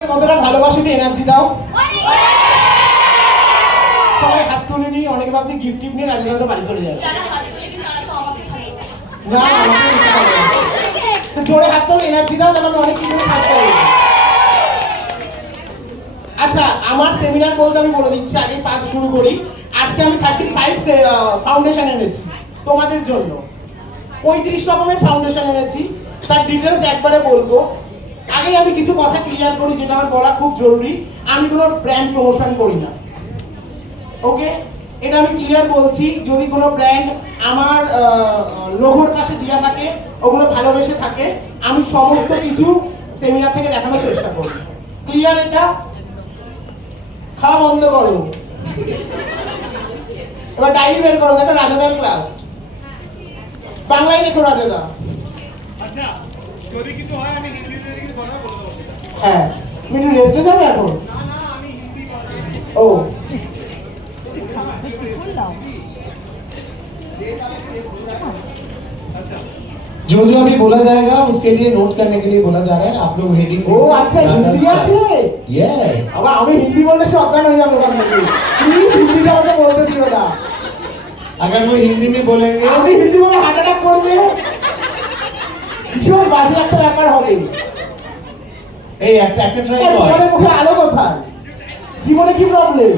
কতটা ভালোবাসো, একটু এনার্জি দাও। সবাই হাত তুলে নিয়ে অনেকে ভাবছে গিফট টিফট নিয়ে রাজা তো বাড়ি চলে যায়। না জোরে হাত তোলো, এনার্জি দাও, তাহলে অনেক কিছু থাকতে হবে। আচ্ছা, আমার সেমিনার বলতে আমি বলে দিচ্ছি, আগে ফার্স্ট শুরু করি। আজকে আমি 35 ফাউন্ডেশন এনেছি তোমাদের জন্য। 35 রকমের ফাউন্ডেশন এনেছি, তার ডিটেলস একবারে বলবো। আগে আমি কিছু কথা ক্লিয়ার করি, যেটা আমার বলা খুব জরুরি। আমি কোনো ব্র্যান্ড প্রমোশন করি না, ওকে? এটা আমি ক্লিয়ার বলছি। যদি কোনো ব্র্যান্ড আমার লোগোর কাছে দেওয়া থাকে, ওগুলো ভালোবেসে থাকে, আমি সমস্ত কিছু সেমিনার থেকে দেখানোর চেষ্টা করি। ক্লিয়ার এটা? খাওয়া বন্ধ করো, এবার ডায়েরি বের করো। দেখো রাজাদার ক্লাস, বাংলায় দেখো রাজাদা। আচ্ছা, যদি কিছু হয় আমি হিন্দিতে কিছু কথা বলে দেবো। হ্যাঁ, তুমি একটু রেস্টে যাবে এখন? না না, আমি হিন্দি বলবো। ও जो जो अभी बोला जाएगा उसके लिए नोट करने के लिए बोला जा रहा है। आप लोग हेडिंग ও আচ্ছা, হিন্দি আছে? यस। আবার আমি হিন্দি বললে সে অজ্ঞান হয়ে যাবে ওখান থেকে। প্লিজ হিন্দিটা আমাকে বলতে দিও না। अगर वो हिंदी में बोलेंगे আমি হিন্দি বলে হার্ট অ্যাটাক করবে, ভীষণ বাজে একটা ব্যাপার হবে। এই একটা ট্রাই কর। মুখে আলো কোথায়? জীবনে কি প্রবলেম?